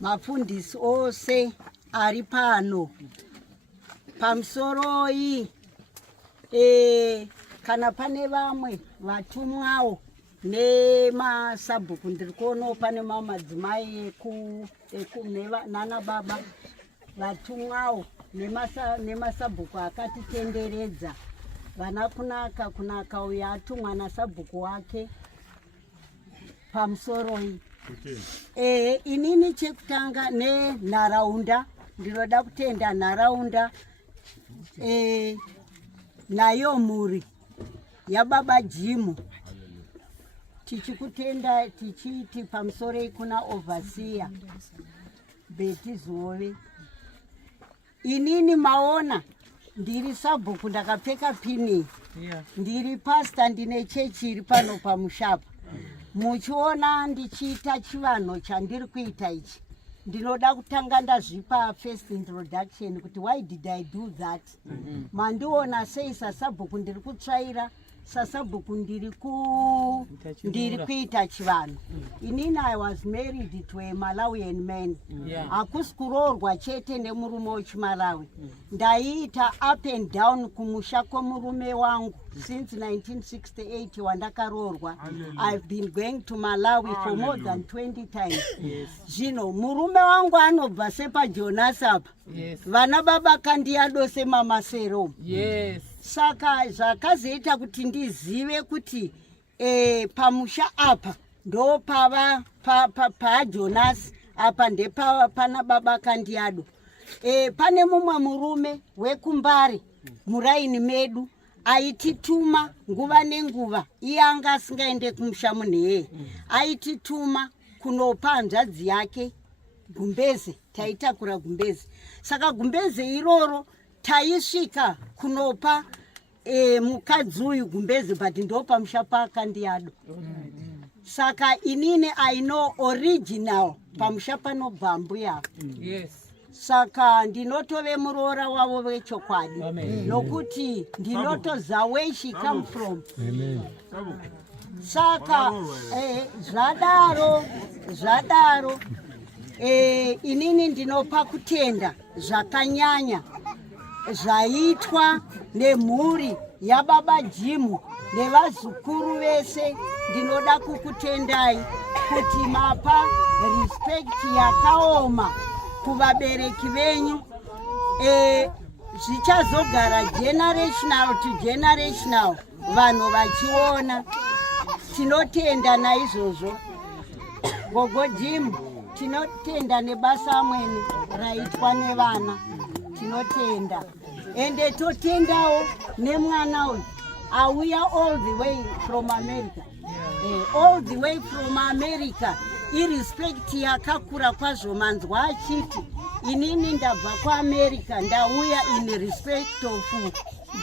mafundisi ose ari pano pamusoroi kana pane vamwe vatumwawo nemasabhuku ndiri kuonawo pane mamwe madzimai nana baba vatumwawo nemasabhuku akatitenderedza vana kunaka uyo atumwa nasabhuku wake pamusoroi. Inini chekutanga nenharaunda ndinoda kutenda nharaunda nayo mhuri yababa Jimu tichikutenda tichiti pamusoroi kuna overseer Betty Zove. Inini maona ndiri sabhuku ndakapfeka pini ndiri pastor ndine chechi iri pano pamushapa. Muchiona ndichiita chivanho chandiri kuita ichi ndinoda kutanga ndazvipa first introduction kuti why did I do that. Mandiona sei sasabhuku ndiri kutsvaira sasabhuku ndiri kuita chivanho. Inini I was married to a Malawian man. Hakusi kuroorwa chete nemurume wechiMalawi. Ndaiita up and down kumusha kwemurume wangu since 1968 wandakaroorwa. I've been going to Malawi for more than 20 times. Zvino murume wangu anobva sepa Jonas apa. Vana baba kandiado semamasero. Saka zvakazoita kuti ndizive kuti pamusha apa ndo pa Jonas apa ndepana baba kandiado. Pane mumwe murume wekumbare muraini medu aitituma nguva nenguva, iye anga asingaende kumusha munheye, aitituma kunopa hanzvadzi yake gumbeze, taitakura gumbeze. Saka gumbeze iroro taisvika kunopa mukadzi uyu gumbeze, but ndo pamusha pakandiado. Saka inini I know original pamusha panobva mbuya. Saka ndinotove muroora wavo vechokwadi nokuti ndinotoziva where she come from. Saka zvadaro inini ndinopa kutenda zvakanyanya zvaitwa nemhuri yababa Jimu nevazukuru vese. Ndinoda kukutendai kuti mapa respect yakaoma kuvabereki venyu. Zvichazogara generational to generational vanhu vachiona. Tinotenda naizvozvo gogo Jimu, tinotenda nebasa amweni raitwa nevana, tinotenda. Ende totendawo nemwana uyu auya all the way from America. All the way from America, irrespect yakakura kwazvo. Manzwa achiti inini ndabva kuAmerica ndauya in respect of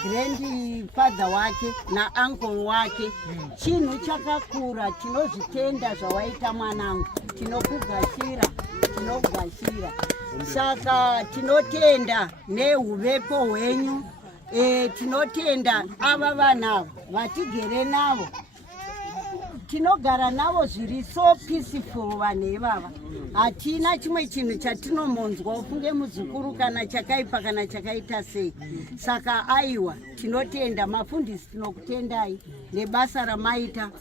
grandfather wake na uncle wake. Chinhu chakakura, tinozvitenda zvawaita mwanangu, tinokugashira. Saka tinotenda neuvepo hwenyu. Tinotenda ava vanhu vatigere navo, tinogara navo zviri so peaceful. Vanhu ivava hatina chimwe chinhu chatinomonzwa ufunge muzukuru kana chakaipa kana chakaita sei. Saka aiwa tinotenda mafundisi, tinokutendai nebasa ramaita.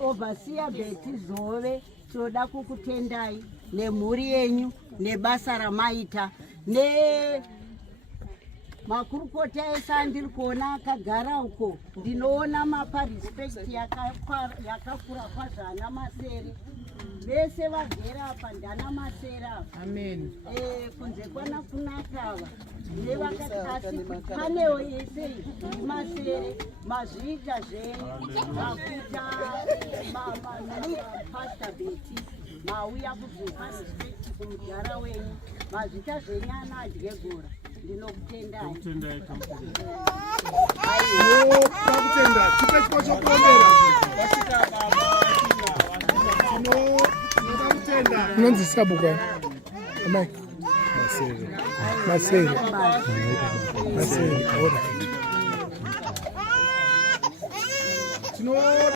Overseer Betty Zove, tinoda kukutendai nemhuri yenyu nebasa ramaita. Makurukota ese andiri kuona akagara uko, ndinoona mapa respect yakakura kwazvo. Ana Masere vese vagera apa ndana Masere apa. Kunze kwana kunakava nevakati asi panewo ese Masere mazviita zvemafuta Pastor Betty mauya kuzopa respect kumugara wenyu, mazviita zvenyana adyegora. Ndinokutendai. Takutenda chipechiko chokuombera vasvika baba tinokutenda. Unonzi sabhuku amai Masere. All right.